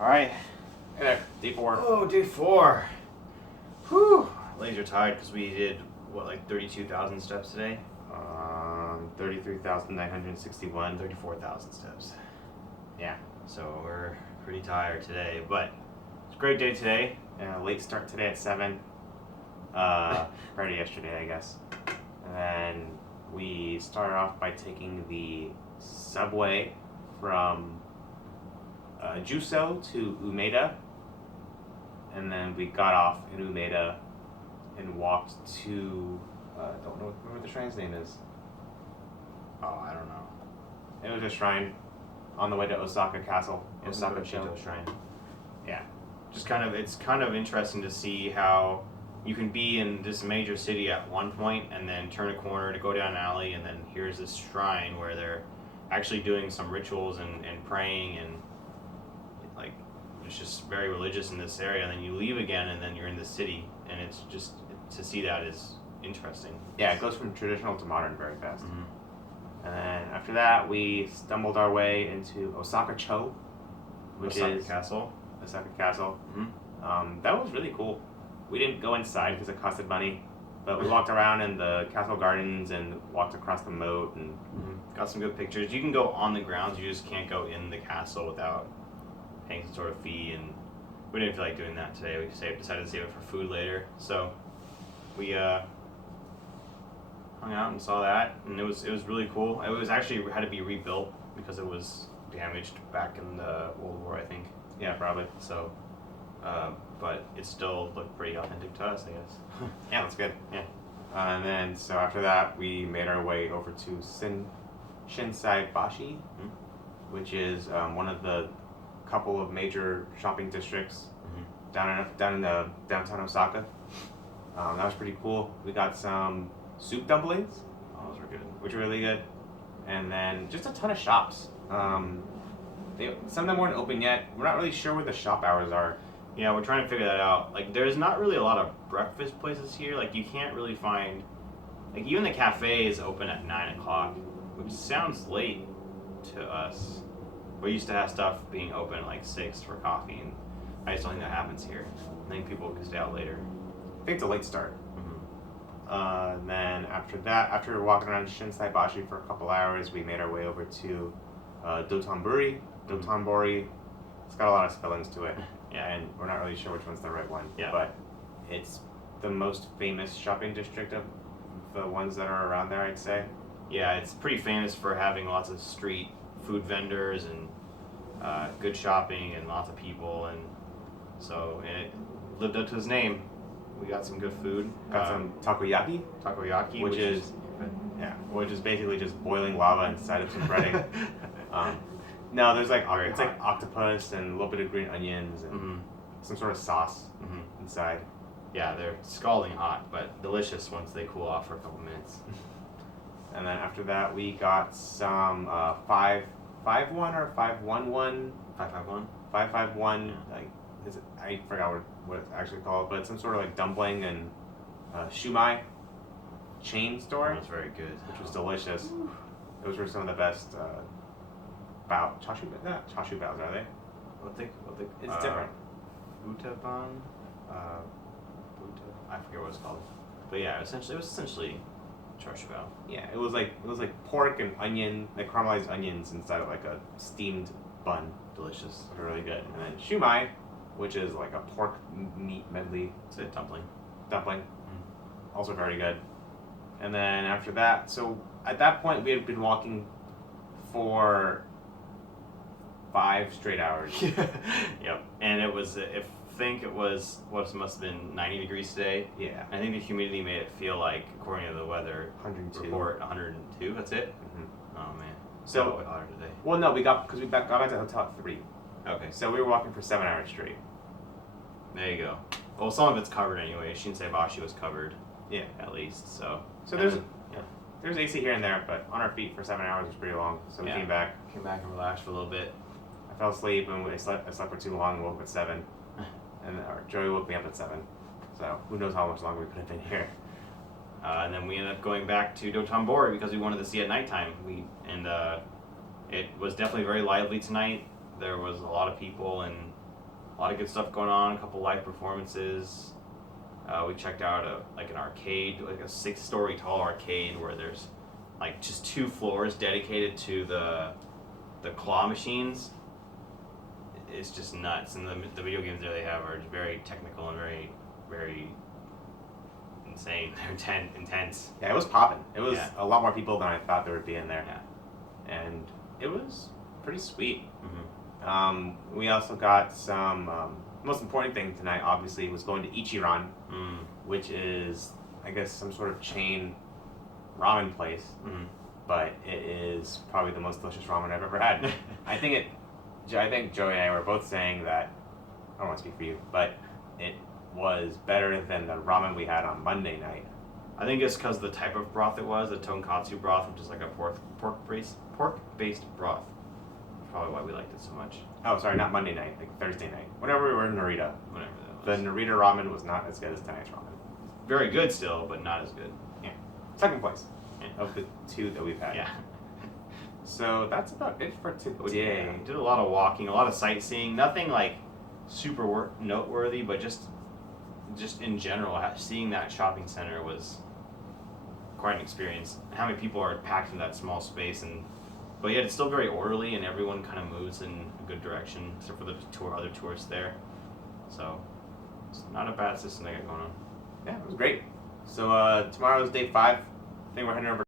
Alright. Day 4. Oh, day 4. Whew. Legs are tired because we did, what, like 32,000 steps today? 33,961. 34,000 steps. Yeah, so we're pretty tired today, but it's a great day today. Late start today at 7. Friday yesterday, I guess. And then we started off by taking the subway from Juso to Umeda. And then we got off in Umeda and walked to, don't know what the shrine's name is. Oh, I don't know. It was a shrine on the way to Osaka Castle. Osaka Shinto Shrine. Yeah. It's kind of interesting to see how you can be in this major city at one point and then turn a corner to go down an alley, and then here's this shrine where they're actually doing some rituals and praying, and like it's just very religious in this area, and then you leave again and then you're in the city, and it's just to see that is interesting. Yeah, it goes from traditional to modern very fast. Mm-hmm. And then after that, we stumbled our way into Osaka Cho, which Osaka is Castle. Osaka Castle. Mm-hmm. That was really cool. We didn't go inside because it costed money, but we walked around in the castle gardens and walked across the moat and got some good pictures. You can go on the grounds, you just can't go in the castle without paying some sort of fee, and we didn't feel like doing that today. We decided to save it for food later, so we hung out and saw that, and it was really cool. It was actually had to be rebuilt because it was damaged back in the World War, I think. yeah, probably. So, but it still looked pretty authentic to us, I guess. Yeah, that's good. Yeah. And then so after that, we made our way over to Shinsai Bashi, which is one of the couple of major shopping districts down in the downtown Osaka. That was pretty cool. We got some soup dumplings, Oh, those were good. which are really good, and then just a ton of shops. Some of them weren't open yet. We're not really sure where the shop hours are. Yeah, we're trying to figure that out. Like, there's not really a lot of breakfast places here. Like, you can't really find, like, even the cafe is open at 9 o'clock, which sounds late to us. We used to have stuff being open at like 6 for coffee, and I just don't think that happens here. I think people can stay out later. I think it's a late start. Mm-hmm. And then after that, after walking around Shinsai Bashi for a couple hours, we made our way over to Dotonbori. Dotonbori, it's got a lot of spellings to it. Yeah. And we're not really sure which one's the right one. Yeah. But it's the most famous shopping district of the ones that are around there, I'd say. Yeah, it's pretty famous for having lots of street food vendors and good shopping and lots of people, and so it lived up to its name. We got some good food. Got some takoyaki, takoyaki, which is basically just boiling lava inside of some breading. No, there's like Very it's hot. like octopus and a little bit of green onions and some sort of sauce inside. Yeah, they're scalding hot, but delicious once they cool off for a couple minutes. And then after that, we got some 551 or 511 551. 551. Like, I forgot what it's actually called, but it's some sort of like dumpling and shumai chain store, That's very good. which was delicious. Those were some of the best chashu baos, are they? What they It's different. Utaban. I forget what it's called. But yeah, it was essentially char siu bao. Yeah, it was like pork and onion, like caramelized onions inside of like a steamed bun. Delicious. Which were really good. And then shumai, which is like a pork meat medley It's a dumpling. dumpling, also very good. And then after that, so at that point we had been walking for 5 straight hours. Yep. And it was, I think it was, what must have been 90 degrees today. Yeah, I think the humidity made it feel like, according to the weather 102. report, 102. That's it. Mhm. Oh man. So- Got way hotter today. Well, no, we got back to the hotel at 3, Okay. so we were walking for 7 hours straight. There you go. Well, some of it's covered anyway. Shinsei Bashi was covered, Yeah. at least. So there's And then, there's AC here and there, but on our feet for 7 hours was pretty long. So we Yeah. came back. came back and relaxed for a little bit. I fell asleep and I slept for too long and woke up at 7. And Joey woke me up at 7. So who knows how much longer we could have been here. And then we ended up going back to Dotonbori because we wanted to see at nighttime. It was definitely very lively tonight. There was a lot of people, and A lot of good stuff going on. A couple live performances. We checked out an arcade, like a 6-story tall arcade where there's like just 2 floors dedicated to the claw machines. It's just nuts, and the video games that they have are very technical and very, very insane. They're intense. Yeah, it was popping. It was Yeah. a lot more people than I thought there would be in there. Yeah. And it was pretty sweet. Mm-hmm. We also got some. Most important thing tonight, obviously, was going to Ichiran, which is, I guess, some sort of chain ramen place. Mm-hmm. But it is probably the most delicious ramen I've ever had. I think Joey and I were both saying that. I don't want to speak for you, but it was better than the ramen we had on Monday night. I think it's because the type of broth it was, the tonkatsu broth, which is like a pork-based broth. That's probably why we liked it so much. Oh, sorry, not Monday night, like Thursday night. Whenever we were in Narita. Whatever that The was. Narita ramen was not as good as tonight's ramen. Very good still, but not as good. Second place Yeah. of the 2 that we've had. Yeah. So that's about it for today. Yeah. Did a lot of walking, a lot of sightseeing. Nothing like super noteworthy, but just in general, seeing that shopping center was quite an experience. How many people are packed in that small space, but yet it's still very orderly, and everyone kind of moves in a good direction, except for the other tourists there. So it's not a bad system they got going on. Yeah, it was great. So tomorrow's day 5. I think we're heading over